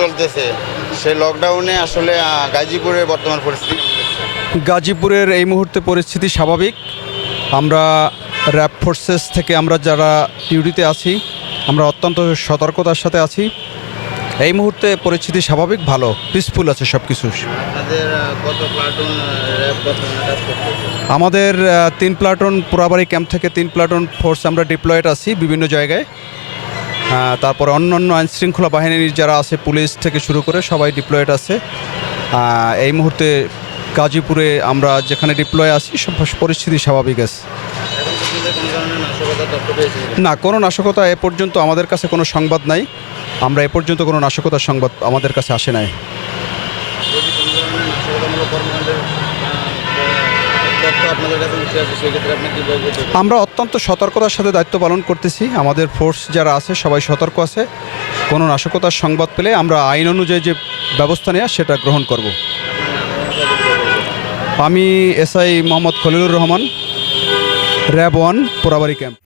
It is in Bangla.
চলতেছে। সেই লকডাউনে আসলে গাজীপুরের বর্তমান পরিস্থিতি। গাজীপুরের এই মুহূর্তে পরিস্থিতি স্বাভাবিক। আমরা র্যাব ফোর্সেস থেকে আমরা যারা ডিউটিতে আছি আমরা অত্যন্ত সতর্কতার সাথে আছি। এই মুহূর্তে পরিস্থিতি স্বাভাবিক ভালো পিসফুল আছে সব কিছু আমাদের তিন প্লাটুন পোড়াবাড়ি ক্যাম্প থেকে তিন প্লাটুন ফোর্স আমরা ডিপ্লয়েড আছি বিভিন্ন জায়গায়। তারপরে অন্য অন্য আইন শৃঙ্খলা বাহিনীর যারা আছে, পুলিশ থেকে শুরু করে সবাই ডিপ্লয়েড আছে। এই মুহূর্তে গাজীপুরে আমরা যেখানে ডিপ্লয় আছি, সব পরিস্থিতি স্বাভাবিক আছে? না, কোনো নাশকতা এ পর্যন্ত আমাদের কাছে কোনো সংবাদ নাই। আমরা এ পর্যন্ত কোনো নাশকতার সংবাদ আমাদের কাছে আসে নাই। আমরা অত্যন্ত সতর্কতার সাথে দায়িত্ব পালন করতেছি। আমাদের ফোর্স যারা আছে, সবাই সতর্ক আছে। কোনো নাশকতার সংবাদ পেলে আমরা আইন অনুযায়ী যে ব্যবস্থা নেওয়া সেটা গ্রহণ করব। আমি SI Mohammad Khalilur Rahman, RAB one, Porabari camp.